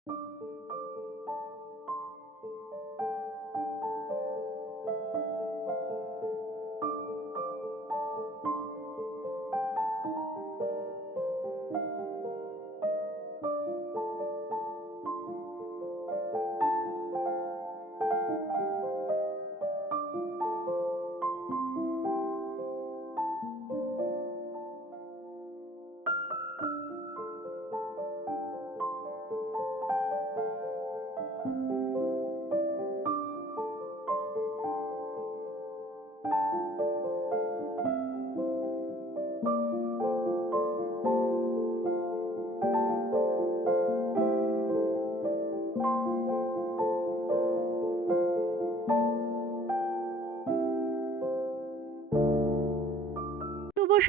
শুভ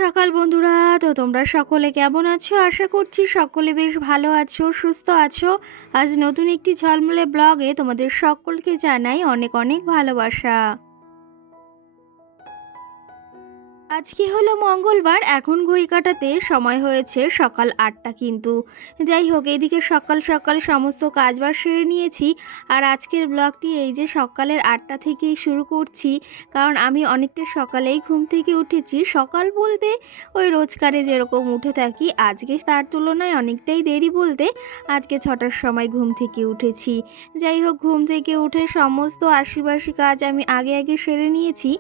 সকাল বন্ধুরা। তো তোমরা সকলে কেমন আছো? আশা করছি সকলে বেশ ভালো আছো, সুস্থ আছো। আজ নতুন একটি ঝলমলে ব্লগে তোমাদের সকলকে জানাই অনেক অনেক ভালোবাসা। আজকে হলো মঙ্গলবার, এখন ঘড়ি কাটাতে সময় হয়েছে সকাল ৮টা। কিন্তু যাই হোক, এইদিকে সকাল সকাল সমস্ত কাজবাজ সেরে নিয়েছি। আর আজকের ব্লগটি এই যে সকালের ৮টা থেকেই শুরু করছি, কারণ আমি অনেকটা সকালেই ঘুম থেকে উঠেছি। সকাল বলতে ওই রোজকারে যেরকম উঠে থাকি, আজকে তার তুলনায় অনেকটাই দেরি, বলতে আজকে ৬টার সময় ঘুম থেকে উঠেছি। যাই হোক, ঘুম থেকে উঠে সমস্ত আশিবাসি কাজ আমি আগে আগে সেরে নিয়েছি।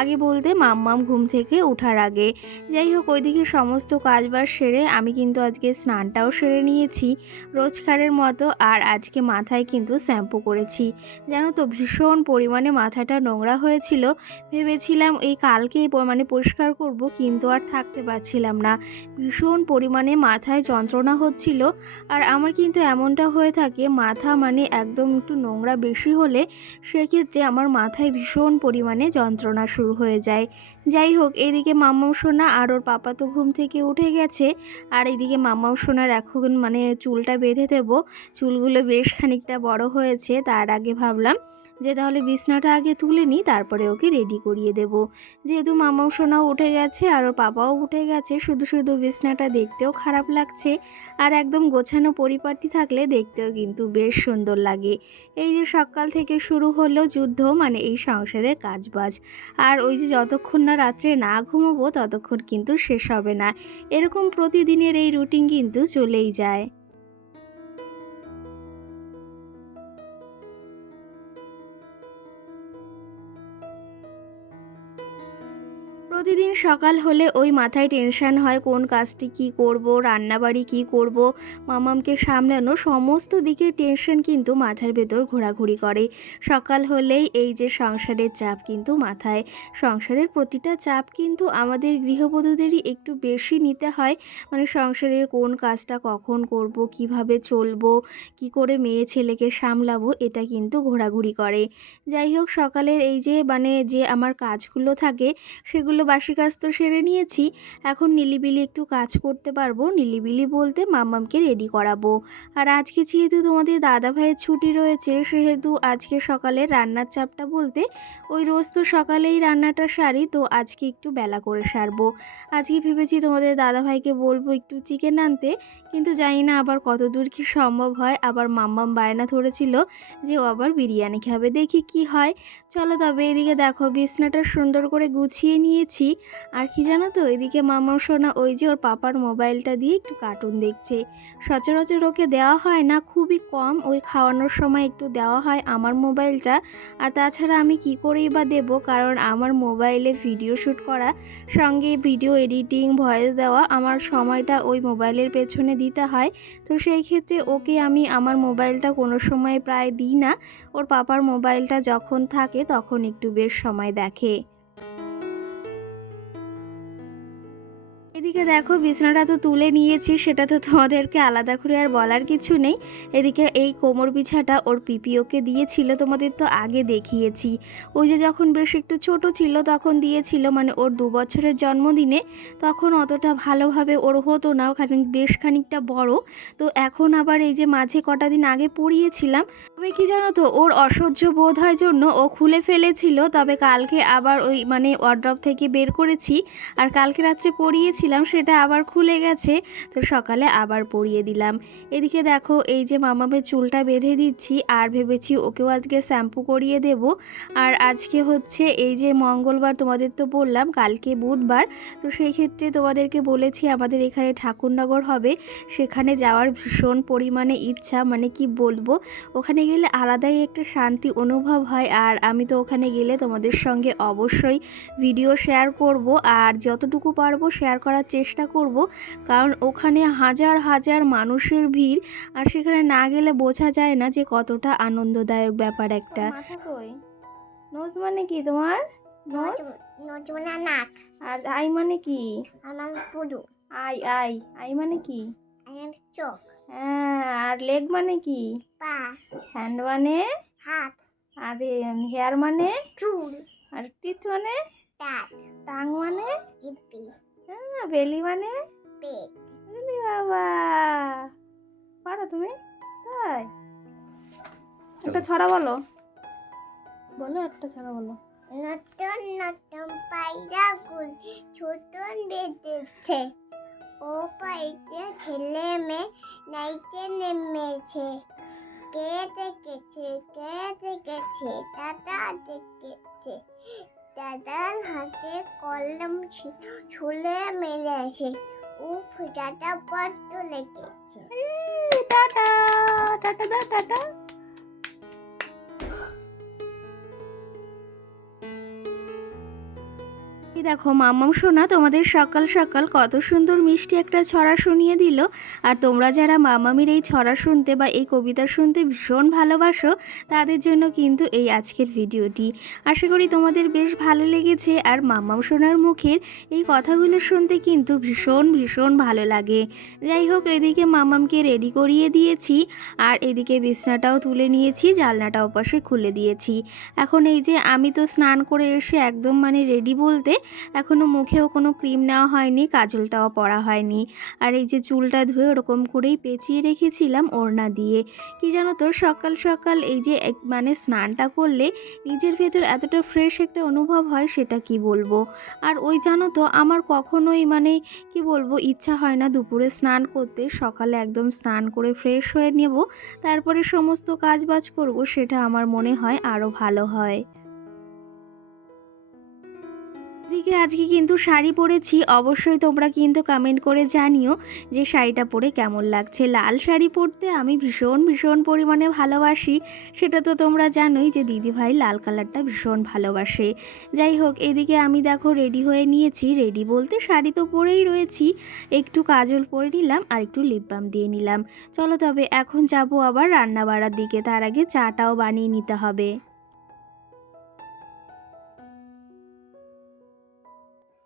আগে বলতে মাম্মাম ঘুম থেকে ওঠার আগে। যাই হোক, ওইদিকে সমস্ত কাজবাজ সেরে আমি কিন্তু আজকে স্নানটাও সেরে নিয়েছি রোজকারের মতো। আর আজকে মাথায় কিন্তু শ্যাম্পু করেছি। জানো তো, ভীষণ পরিমাণে মাথাটা নোংরা হয়েছিল। ভেবেছিলাম এই কালকেই মানে পরিষ্কার করব, কিন্তু আর থাকতে পারছিলাম না। ভীষণ পরিমাণে মাথায় যন্ত্রণা হচ্ছিল। আর আমার কিন্তু এমনটা হয়ে থাকে, মাথা মানে একদম একটু নোংরা বেশি হলে সেক্ষেত্রে আমার মাথায় ভীষণ পরিমাণে যন্ত্রণা শুরু হয়ে যায়। যাই হোক, এদিকে মাম্মাম সোনা আর ওর পাপা তো ঘুম থেকে উঠে গেছে। আর এদিকে মাম্মাম সোনার এখন মানে চুলটা বেঁধে দেবো। চুলগুলো বেশ খানিকটা বড় হয়েছে। তার আগে ভাবলাম যে তাহলে বিছনাটা আগে তুলে নিই, তারপরে ওকে রেডি করিয়ে দেব। যেহেতু মাম্মাম সোনাও উঠে গেছে আর ওর পাপাও উঠে গেছে, শুধু শুধু বিছনাটা দেখতেও খারাপ লাগছে। আর একদম গোছানো পরিপাটি থাকলে দেখতেও কিন্তু বেশ সুন্দর লাগে। এই যে সকাল থেকে শুরু হলো যুদ্ধ, মানে এই সংসারের কাজবাজ। আর ওই যে যতক্ষণ না রাত্রে না ঘুমোবো ততক্ষণ কিন্তু শেষ হবে না। এরকম প্রতিদিনের এই রুটিন কিন্তু চলেই যায়। প্রতিদিন সকাল হলে ওই মাথায় টেনশন হয়, কোন কাজটি কি করব, রান্নাবাড়ি কি করব, মামামকে সামলানো, সমস্ত দিকের টেনশন কিন্তু মাথার ভেতর ঘোরাঘুরি করে। সকাল হলেই এই যে সংসারের চাপ কিন্তু মাথায়। সংসারের প্রতিটা চাপ কিন্তু আমাদের গৃহবধূদেরই একটু বেশি নিতে হয়। মানে সংসারের কোন কাজটা কখন করব, কিভাবে চলবো, কি করে মেয়ে ছেলেকে সামলাবো, এটা কিন্তু ঘোরাঘুরি করে। যাই হোক, সকালের এই যে মানে যে আমার কাজগুলো থাকে সেগুলো বাসি কাজ তো সেরে নিয়েছি। এখন নিলিবিলি একটু কাজ করতে পারবো। নিলিবিলি বলতে মাম্মামকে রেডি করাবো। আর আজকে যেহেতু তোমাদের দাদা ভাইয়ের ছুটি রয়েছে, সেহেতু আজকে সকালে রান্নার চাপটা বলতে ওই রোজ তো সকালেই রান্নাটা সারি, তো আজকে একটু বেলা করে সারবো। আজকে ভেবেছি তোমাদের দাদা ভাইকে বলবো একটু চিকেন আনতে, কিন্তু জানি না আবার কত দূর কি সম্ভব হয়। আবার মাম্মাম বায়না ধরেছিল যে ও আবার বিরিয়ানি খাবে, দেখি কি হয়। চলো তবে। এদিকে দেখো, বিছনাটা সুন্দর করে গুছিয়ে নিয়েছি। আর কি জানো তো, এদিকে মামার সোনা ওই যে ওর পাপার মোবাইলটা দিয়ে একটু কার্টুন দেখছে। সচরাচর ওকে দেওয়া হয় না, খুবই কম, ওই খাওয়ানোর সময় একটু দেওয়া হয় আমার মোবাইলটা। আর তাছাড়া আমি কি করেই বা দেবো, কারণ আমার মোবাইলে ভিডিও শ্যুট করা, সঙ্গে ভিডিও এডিটিং, ভয়েস দেওয়া, আমার সময়টা ওই মোবাইলের পেছনে দিতে হয়। তো সেই ক্ষেত্রে ওকে আমি আমার মোবাইলটা কোনো সময় প্রায় দিই না। ওর পাপার মোবাইলটা যখন থাকে তখন একটু বেশ সময় দেখে। এদিকে দেখো, বিছানাটা তো তুলে নিয়েছি, সেটা তো তোমাদেরকে আলাদা করে আর বলার কিছু নেই। এদিকে এই কোমর বিছাটা ওর পিপিওকে দিয়েছিল, তোমাদের তো আগে দেখিয়েছি। ওই যে যখন বেশ একটু ছোট ছিল তখন দিয়েছিল, মানে ওর 2 বছরের জন্মদিনে। তখন অতটা ভালোভাবে ওর হতো না, বেশ খানিকটা বড়। তো এখন আবার এই যে মাঝে কটা দিন আগে পরিয়েছিলাম। তবে কি জানো তো, ওর অসহ্য বোধ হয় জন্য ও খুলে ফেলেছিল। তবে কালকে আবার ওই মানে ওয়ার্ড্রপ থেকে বের করেছি। আর কালকে রাত্রে পরিয়েছিলাম, সেটা আবার খুলে গেছে, তো সকালে আবার পরিয়ে দিলাম। এদিকে দেখো এই যে মামামের চুলটা বেঁধে দিচ্ছি, আর ভেবেছি ওকেও আজকে শ্যাম্পু করিয়ে দেব। আর আজকে হচ্ছে এই যে মঙ্গলবার, তোমাদের তো বললাম কালকে বুধবার, তো সেই ক্ষেত্রে তোমাদেরকে বলেছি আমাদের এখানে ঠাকুরনগর হবে, সেখানে যাওয়ার ভীষণ পরিমাণে ইচ্ছা, মানে কি বলবো, ওখানে গেলে আলাদাই একটা শান্তি অনুভব হয়। আর আমি তো ওখানে গেলে তোমাদের সঙ্গে অবশ্যই ভিডিও শেয়ার করব, আর যতটুকু পারবো শেয়ার করার চেষ্টা করব, কারণ ওখানে হাজার হাজার মানুষের ভিড়, আর সেখানে না গেলে বোঝা যায় না যে কতটা আনন্দদায়ক ব্যাপার একটা। মাথা কই? নোজ মানে কি তোমার? নোজ নোজ মানে নাক। আর আই মানে কি? আমার পুরু। আই আই আই মানে কি? আমার চোখ। হ্যাঁ, আর লেগ মানে কি? পা। হ্যান্ড মানে? হাত। আর হেয়ার মানে? চুল। আর টিথ মানে? দাঁত। টাং মানে? জিপি। হ্যাঁ, বেলি মানে? পেট। বেলি বাবা, পারো তুমি? তাই একটা ছড়া বলো, বলো একটা ছড়া বলো। নতুন নতুন পায়রাগুল ছোটন বেঁধেছে, ও পাইতে ছেলে মেয়ে নাইতে নেমেছে। কে দেখেছে কে দেখেছে, দাদা দেখেছে, দাদার হাতে কলম ছুলে মেলেছে, উফ দাদা বড্ড লেগেছে। টাটা টাটা দাও টাটা। এই দেখো মাম্মাম সোনা তোমাদের সকাল সকাল কত সুন্দর মিষ্টি একটা ছড়া শুনিয়ে দিল। আর তোমরা যারা মামামির এই ছড়া শুনতে বা এই কবিতা শুনতে ভীষণ ভালোবাসো, তাদের জন্য কিন্তু এই আজকের ভিডিওটি। আশা করি তোমাদের বেশ ভালো লেগেছে। আর মাম্মাম সোনার মুখের এই কথাগুলো শুনতে কিন্তু ভীষণ ভীষণ ভালো লাগে। যাই হোক, এদিকে মাম্মামকে রেডি করিয়ে দিয়েছি, আর এদিকে বিছনাটাও তুলে নিয়েছি, জানলাটাও পাশে খুলে দিয়েছি। এখন এই যে আমি তো স্নান করে এসে একদম মানে রেডি বলতে এখনও মুখেও কোনো ক্রিম নেওয়া হয়নি, কাজলটাও পরা হয়নি। আর এই যে চুলটা ধুয়ে ওরকম করেই পেঁচিয়ে রেখেছিলাম ওড়না দিয়ে। কি জানো তো, সকাল সকাল এই যে মানে স্নানটা করলে নিজের ভেতর এতটা ফ্রেশ একটা অনুভব হয়, সেটা কি বলবো। আর ওই জানো তো, আমার কখনোই মানে কি বলবো ইচ্ছা হয় না দুপুরে স্নান করতে। সকালে একদম স্নান করে ফ্রেশ হয়ে নেব, তারপরে সমস্ত কাজ বাজ করব, সেটা আমার মনে হয় আরও ভালো হয়। এদিকে আজকে কিন্তু শাড়ি পরেছি, অবশ্যই তোমরা কিন্তু কমেন্ট করে জানিও যে শাড়িটা পরে কেমন লাগছে। লাল শাড়ি পরতে আমি ভীষণ ভীষণ পরিমাণে ভালোবাসি, সেটা তো তোমরা জানোই যে দিদিভাই লাল কালারটা ভীষণ ভালোবাসে। যাই হোক, এদিকে আমি দেখো রেডি হয়ে নিয়েছি, রেডি বলতে শাড়ি তো পরেই রয়েছি, একটু কাজল পরে নিলাম আর একটু লিপ বাম দিয়ে নিলাম। চলো তবে এখন যাব আবার রান্না বাড়ার দিকে, তার আগে চাটাও বানিয়ে নিতে হবে।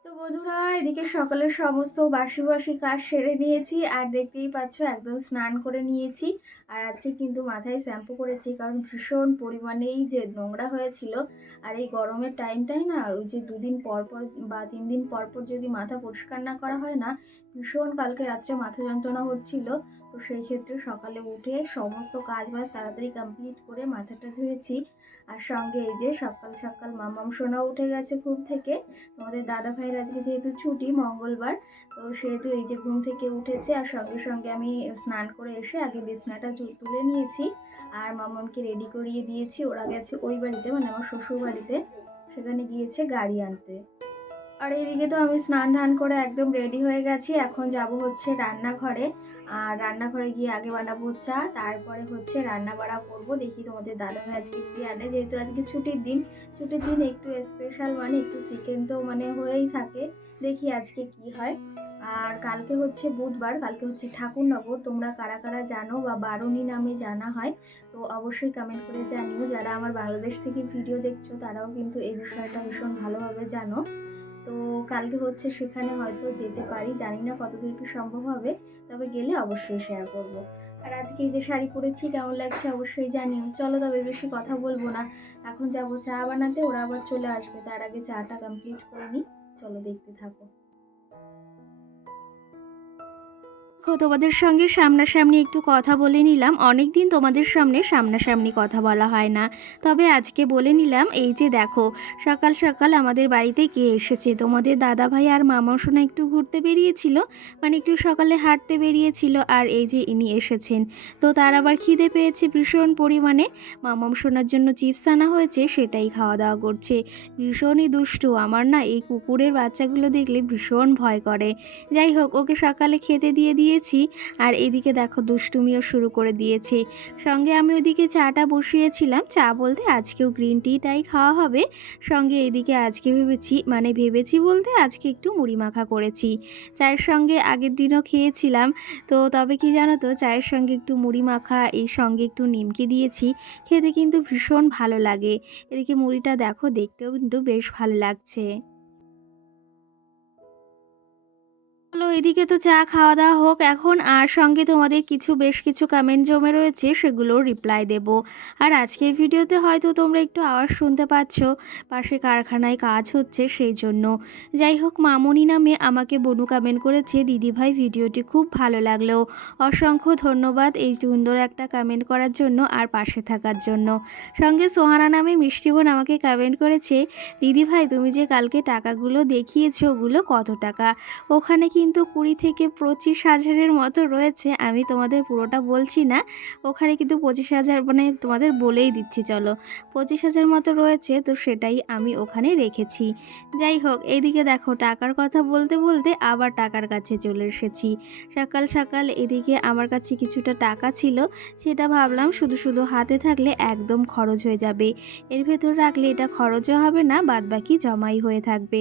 তো বন্ধুরা, এদিকে সকালের সমস্ত বাসি বাসি কাজ সেরে নিয়েছি, আর দেখতেই পাচ্ছ একদম স্নান করে নিয়েছি। আর আজকে কিন্তু মাথায় শ্যাম্পু করেছি, কারণ ভীষণ পরিমাণেই যে নোংরা হয়েছিল। আর এই গরমের টাইমটাই না, ওই যে 2 দিন পর পর বা 3 দিন পর পর যদি মাথা পরিষ্কার না করা হয় না, ভীষণ কালকে রাত্রে মাথা যন্ত্রণা হচ্ছিল। তো সেই ক্ষেত্রে সকালে উঠে সমস্ত কাজ বাজ তাড়াতাড়ি কমপ্লিট করে মাথাটা ধুয়েছি। আর সঙ্গে এই যে সকাল সকাল মামাম সোনাও উঠে গেছে ঘুম থেকে। আমাদের দাদা ভাইয়ের আজকে যেহেতু ছুটি মঙ্গলবার, তো সেহেতু এই যে ঘুম থেকে উঠেছে, আর সঙ্গে সঙ্গে আমি স্নান করে এসে আগে বিছনাটা তুলে নিয়েছি, আর মামামকে রেডি করিয়ে দিয়েছি। ওরা গেছে ওই বাড়িতে, মানে আমার শ্বশুর বাড়িতে, সেখানে গিয়েছে গাড়ি আনতে। আর এইদিকে তো আমি স্নান ধান করে একদম রেডি হয়ে গেছি, এখন যাব হচ্ছে রান্নাঘরে। আর রান্নাঘরে গিয়ে আগে বানাবো চা, তারপরে হচ্ছে রান্না বাড়া করবো। দেখি তোমাদের দাদাভাই আজকে কি আনে, যেহেতু আজকে ছুটির দিন, ছুটির দিন একটু স্পেশাল মানে একটু চিকেন তো মানে হয়েই থাকে, দেখি আজকে কি হয়। আর কালকে হচ্ছে বুধবার, কালকে হচ্ছে ঠাকুরনগর, তোমরা কারা কারা জানো বা বারুণী নামে জানা হয়, তো অবশ্যই কমেন্ট করে জানিও। যারা আমার বাংলাদেশ থেকে ভিডিও দেখছো তারাও কিন্তু এই বিষয়টা ভীষণ ভালোভাবে জানো। তো কালকে হচ্ছে সেখানে হয়তো যেতে পারি, জানি না কতদূর কি সম্ভব হবে, তবে গেলে অবশ্যই শেয়ার করব। আর আজকে এই যে শাড়ি পরেছি কেমন লাগছে অবশ্যই জানিও। চলো তবে বেশি কথা বলবো না, এখন যাব চা বানাতে, ওরা আবার চলে আসবে, তার আগে চাটা কমপ্লিট করে নিই। চলো দেখতে থাকো। তোমাদের সঙ্গে সামনাসামনি একটু কথা বলে নিলাম। অনেক দিন তোমাদের সামনে সামনাসামনি কথা বলা হয় না, তবে আজকে বলে নিলাম। এই যে দেখো, সকাল সকাল আমাদের বাড়িতে কে এসেছে। তোমাদের দাদা ভাই আর মামা সোনা একটু ঘুরতে বেরিয়েছিল, মানে একটু সকালে হাঁটতে বেরিয়েছিল, আর এই যে ইনি এসেছেন। তো তার আবার খিদে পেয়েছে ভীষণ পরিমাণে। মামাম সোনার জন্য চিপস আনা হয়েছে, সেটাই খাওয়া দাওয়া করছে। ভীষণই দুষ্টু। আমার না এই কুকুরের বাচ্চাগুলো দেখলে ভীষণ ভয় করে। যাই হোক, ওকে সকালে খেতে দিয়েছি, আর এদিকে দেখো দুষ্টুমিও শুরু করে দিয়েছে। সঙ্গে আমি ওইদিকে চাটা বসিয়েছিলাম। চা বলতে আজকেও গ্রিন টিটাই খাওয়া হবে। সঙ্গে এদিকে আজকে ভেবেছি বলতে আজকে একটু মুড়ি মাখা করেছি। চায়ের সঙ্গে আগের দিনও খেয়েছিলাম। তো তবে কি জানো তো, চায়ের সঙ্গে একটু মুড়ি মাখা, এই সঙ্গে একটু নিমকি দিয়েছি, খেতে কিন্তু ভীষণ ভালো লাগে। এদিকে মুড়িটা দেখো, দেখতেও কিন্তু বেশ ভালো লাগছে। চলো, এদিকে তো চা খাওয়া দাওয়া হোক এখন, আর সঙ্গে তোমাদের বেশ কিছু কমেন্ট জমে রয়েছে, সেগুলোর রিপ্লাই দেব। আর আজকের ভিডিওতে হয়তো তোমরা একটু আওয়াজ শুনতে পাচ্ছ, পাশে কারখানায় কাজ হচ্ছে সেই জন্য। যাই হোক, মামনি নামে আমাকে বনু কমেন্ট করেছে, দিদিভাই ভিডিওটি খুব ভালো লাগলো। অসংখ্য ধন্যবাদ এই সুন্দর একটা কমেন্ট করার জন্য আর পাশে থাকার জন্য। সঙ্গে সোহানা নামে মিষ্টি বোন আমাকে কমেন্ট করেছে, দিদিভাই তুমি যে কালকে টাকাগুলো দেখিয়েছো, ওগুলো কত টাকা? ওখানে কিন্তু 20 থেকে 25,000-এর মতো রয়েছে। আমি তোমাদের পুরোটা বলছি না, ওখানে কিন্তু 25,000, মানে তোমাদের বলেই দিচ্ছি, চলো 25,000 মতো রয়েছে। তো সেটাই আমি ওখানে রেখেছি। যাই হোক, এইদিকে দেখো, টাকার কথা বলতে বলতে আবার টাকার কাছে চলে এসেছি। সকাল সকাল এদিকে আমার কাছে কিছুটা টাকা ছিল, সেটা ভাবলাম শুধু শুধু হাতে থাকলে একদম খরচ হয়ে যাবে, এর ভেতর রাখলে এটা খরচও হবে না, বাদবাকি জমাই হয়ে থাকবে।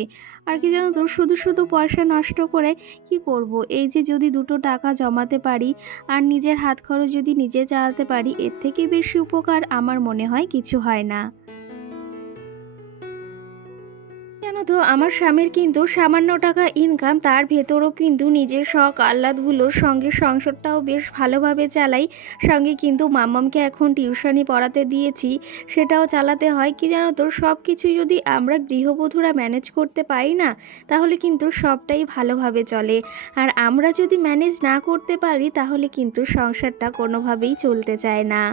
আর কি জানো তো, শুধু শুধু পয়সা নষ্ট করে কি করব? এই যে যদি দুটো টাকা জমাতে পারি আর নিজের হাত খরচ যদি নিজে চালাতে পারি, এর থেকে বেশি উপকার আমার মনে হয় কিছু হয় না। জানো তো, আমার স্বামীর কিন্তু সামান্য টাকা ইনকাম, তার ভেতরও কিন্তু নিজের শখ আহ্লাদগুলোর সঙ্গে সংসারটাও বেশ ভালোভাবে চালাই। সঙ্গে কিন্তু মাম্মামকে এখন টিউশনি পড়াতে দিয়েছি, সেটাও চালাতে হয়। কি জানো তো, সব কিছু যদি আমরা গৃহবধূরা ম্যানেজ করতে পারি না, তাহলে কিন্তু সবটাই ভালোভাবে চলে। আর আমরা যদি ম্যানেজ না করতে পারি, তাহলে কিন্তু সংসারটা কোনোভাবেই চলতে চায় না।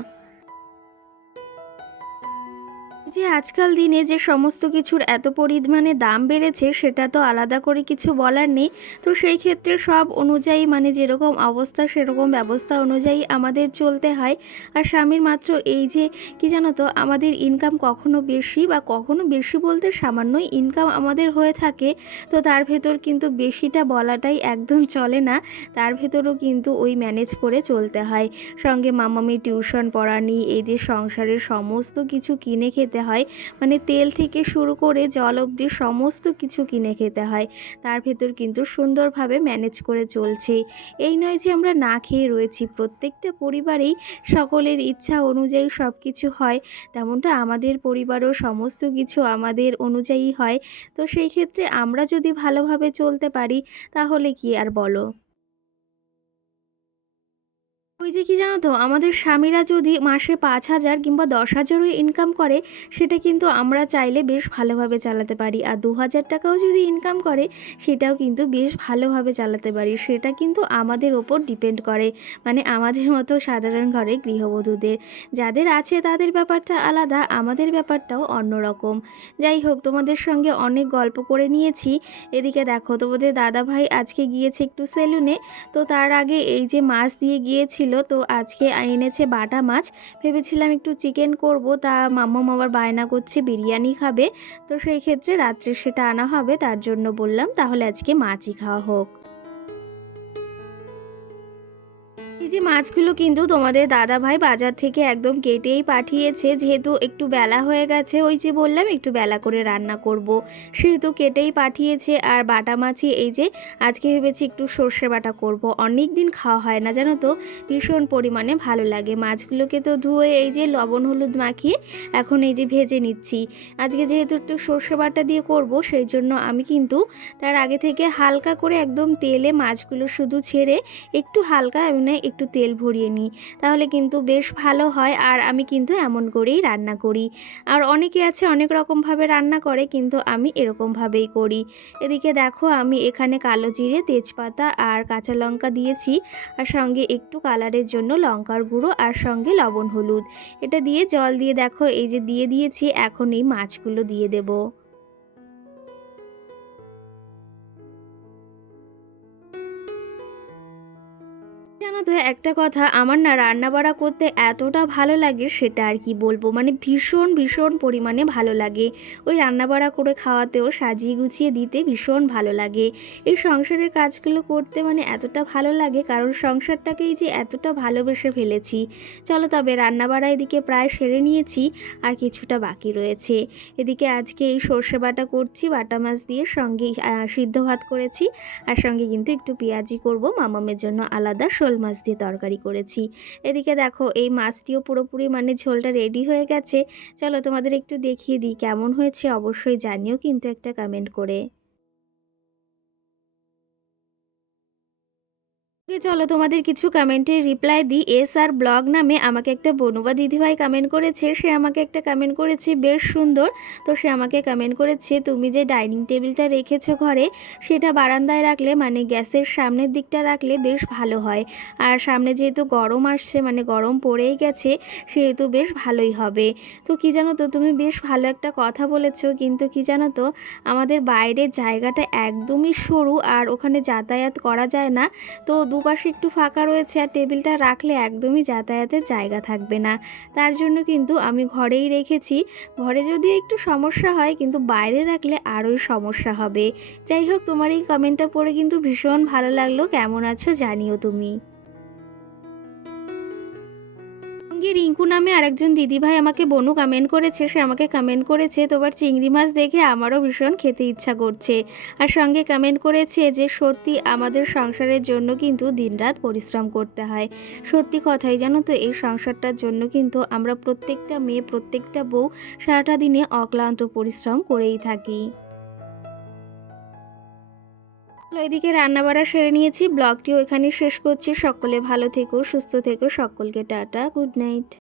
যে আজকাল দিনে যে সমস্ত কিছুর এত পরিমাণে দাম বেড়েছে, সেটা তো আলাদা করে কিছু বলার নেই। তো সেই ক্ষেত্রে সব অনুযায়ী, মানে যেরকম অবস্থা সেরকম ব্যবস্থা অনুযায়ী আমাদের চলতে হয়। আর স্বামীর মাত্র এই যে কি জানো তো, আমাদের ইনকাম কখনো বেশি বা কখনো বেশি বলতে সামান্যই ইনকাম আমাদের হয়ে থাকে। তো তার ভেতর কিন্তু বেশিটা বলাটাই একদম চলে না, তার ভেতরও কিন্তু ওই ম্যানেজ করে চলতে হয়। সঙ্গে মামামি টিউশন পড়ানি, এই যে সংসারের সমস্ত কিছু কিনে খেতে হয়, মানে তেল থেকে শুরু করে জল অবধি সমস্ত কিছু কিনে খেতে হয়। তার ভেতর কিন্তু সুন্দরভাবে ম্যানেজ করে চলছে। এই নয় যে আমরা না খেয়ে রয়েছি, প্রত্যেকটা পরিবারেই সকলের ইচ্ছা অনুযায়ী সব কিছু হয়, তেমনটা আমাদের পরিবারও সমস্ত কিছু আমাদের অনুযায়ী হয়। তো সেই ক্ষেত্রে আমরা যদি ভালোভাবে চলতে পারি, তাহলে কি আর বলো। ওই যে কি জানো তো, আমাদের স্বামীরা যদি মাসে 5,000 কিংবা 10,000ও ইনকাম করে, সেটা কিন্তু আমরা চাইলে বেশ ভালোভাবে চালাতে পারি। আর 2,000 টাকাও যদি ইনকাম করে, সেটাও কিন্তু বেশ ভালোভাবে চালাতে পারি। সেটা কিন্তু আমাদের ওপর ডিপেন্ড করে, মানে আমাদের মতো সাধারণ ঘরে গৃহবধূদের। যাদের আছে তাদের ব্যাপারটা আলাদা, আমাদের ব্যাপারটাও অন্যরকম। যাই হোক, তোমাদের সঙ্গে অনেক গল্প করে নিয়েছি। এদিকে দেখো, তোমাদের দাদা ভাই আজকে গিয়েছে একটু সেলুনে। তো তার আগে এই যে মাছ দিয়ে গিয়েছিল, তো আজকে এনেছে বাটা মাছ। ভেবেছিলাম একটু চিকেন করব, তা মাম্মাম আবার বায়না করছে বিরিয়ানি খাবে। তো সেই ক্ষেত্রে রাত্রে সেটা আনা হবে, তার জন্য বললাম তাহলে আজকে মাছই খাওয়া হোক। এই যে মাছগুলো কিন্তু তোমাদের দাদা ভাই বাজার থেকে একদম কেটেই পাঠিয়েছে, যেহেতু একটু বেলা হয়ে গেছে, ওই যে বললাম একটু বেলা করে রান্না করব, সেহেতু কেটেই পাঠিয়েছে। আর বাটা মাছই এই যে আজকে ভেবেছি একটু সর্ষে বাটা করব। অনেক দিন খাওয়া হয় না জানো তো, ভীষণ পরিমাণে ভালো লাগে। মাছগুলোকে তো ধুয়ে এই যে লবণ হলুদ মাখিয়ে এখন এই যে ভেজে নিচ্ছি। আজকে যেহেতু একটু সর্ষে বাটা দিয়ে করব, সেই জন্য আমি কিন্তু তার আগে থেকে হালকা করে একদম তেলে মাছগুলো শুধু ছেড়ে একটু হালকা, একটু একটু তেল ভরিয়ে নিই, তাহলে কিন্তু বেশ ভালো হয়। আর আমি কিন্তু এমন করেই রান্না করি। আর অনেকে আছে অনেক রকমভাবে রান্না করে, কিন্তু আমি এরকমভাবেই করি। এদিকে দেখো আমি এখানে কালো জিরে, তেজপাতা আর কাঁচা লঙ্কা দিয়েছি, আর সঙ্গে একটু কালারের জন্য লঙ্কার গুঁড়ো আর সঙ্গে লবণ হলুদ। এটা দিয়ে জল দিয়ে দেখো এই যে দিয়ে দিয়েছি। এখন এই মাছগুলো দিয়ে দেবো। জানো তো একটা কথা, আমার না রান্নাবাড়া করতে এতটা ভালো লাগে সেটা আর কি বলবো, মানে ভীষণ ভীষণ পরিমাণে ভালো লাগে। ওই রান্নাবাড়া করে খাওয়াতেও সাজিয়ে গুছিয়ে দিতে ভীষণ ভালো লাগে। এই সংসারের কাজগুলো করতে মানে এতটা ভালো লাগে, কারণ সংসারটাকেই যে এতটা ভালোবেসে ফেলেছি। চলো তবে রান্নাবাড়া এদিকে প্রায় সেরে নিয়েছি, আর কিছুটা বাকি রয়েছে। এদিকে আজকে এই সর্ষে বাটা করছি, বাটা মাছ দিয়ে, সঙ্গে সিদ্ধ ভাত করেছি, আর সঙ্গে কিন্তু একটু পেঁয়াজি করব, মামামের জন্য আলাদা শোল মাছ দিয়ে তরকারি করেছি। এদিকে দেখো এই মাছটিও পুরোপুরি মানে ঝোলটা রেডি হয়ে গেছে। চলো তোমাদের একটু দেখিয়ে দিই কেমন হয়েছে, অবশ্যই জানিও কিন্তু একটা কমেন্ট করে। চলো তোমাদের কিছু কমেন্টের রিপ্লাই দিই। এস আর ব্লগ নামে আমাকে একটা বনুবা দিদিভাই কমেন্ট করেছে। সে আমাকে একটা কমেন্ট করেছে বেশ সুন্দর। তো সে আমাকে কমেন্ট করেছে, তুমি যে ডাইনিং টেবিলটা রেখেছো ঘরে, সেটা বারান্দায় রাখলে মানে গ্যাসের সামনের দিকটা রাখলে বেশ ভালো হয়। আর সামনে যেহেতু গরম আসছে, মানে গরম পড়েই গেছে, সেহেতু বেশ ভালোই হবে। তো কি জানো তো, তুমি বেশ ভালো একটা কথা বলেছো, কিন্তু কি জানো তো, আমাদের বাইরের জায়গাটা একদমই সরু, আর ওখানে যাতায়াত করা যায় না। তো দুপাশে একটু ফাঁকা রয়েছে, আর টেবিলটা রাখলে একদমই যাতায়াতের জায়গা থাকবে না। তার জন্য কিন্তু আমি ঘরেই রেখেছি। ঘরে যদিও একটু সমস্যা হয়, কিন্তু বাইরে রাখলে আরোই সমস্যা হবে। যাই হোক, তোমার এই কমেন্টটা পড়ে কিন্তু ভীষণ ভালো লাগলো। কেমন আছো জানিও তুমি। সঙ্গে রিঙ্কু নামে আরেকজন দিদিভাই আমাকে বনু কমেন্ট করেছে। সে আমাকে কমেন্ট করেছে, তোমার চিংড়ি মাছ দেখে আমারও ভীষণ খেতে ইচ্ছা করছে। আর সঙ্গে কমেন্ট করেছে যে সত্যি আমাদের সংসারের জন্য কিন্তু দিনরাত পরিশ্রম করতে হয়। সত্যি কথাই, জানো তো, এই সংসারটার জন্য কিন্তু আমরা প্রত্যেকটা মেয়ে, প্রত্যেকটা বউ সারাটা দিনে অক্লান্ত পরিশ্রম করেই থাকি। এদিকে রান্নাবাড়া সেরে নিয়েছি, ব্লগটিও এখানে শেষ করছি। সকলে ভালো থেকো, সুস্থ থেকো, সকলকে টাটা, গুড নাইট।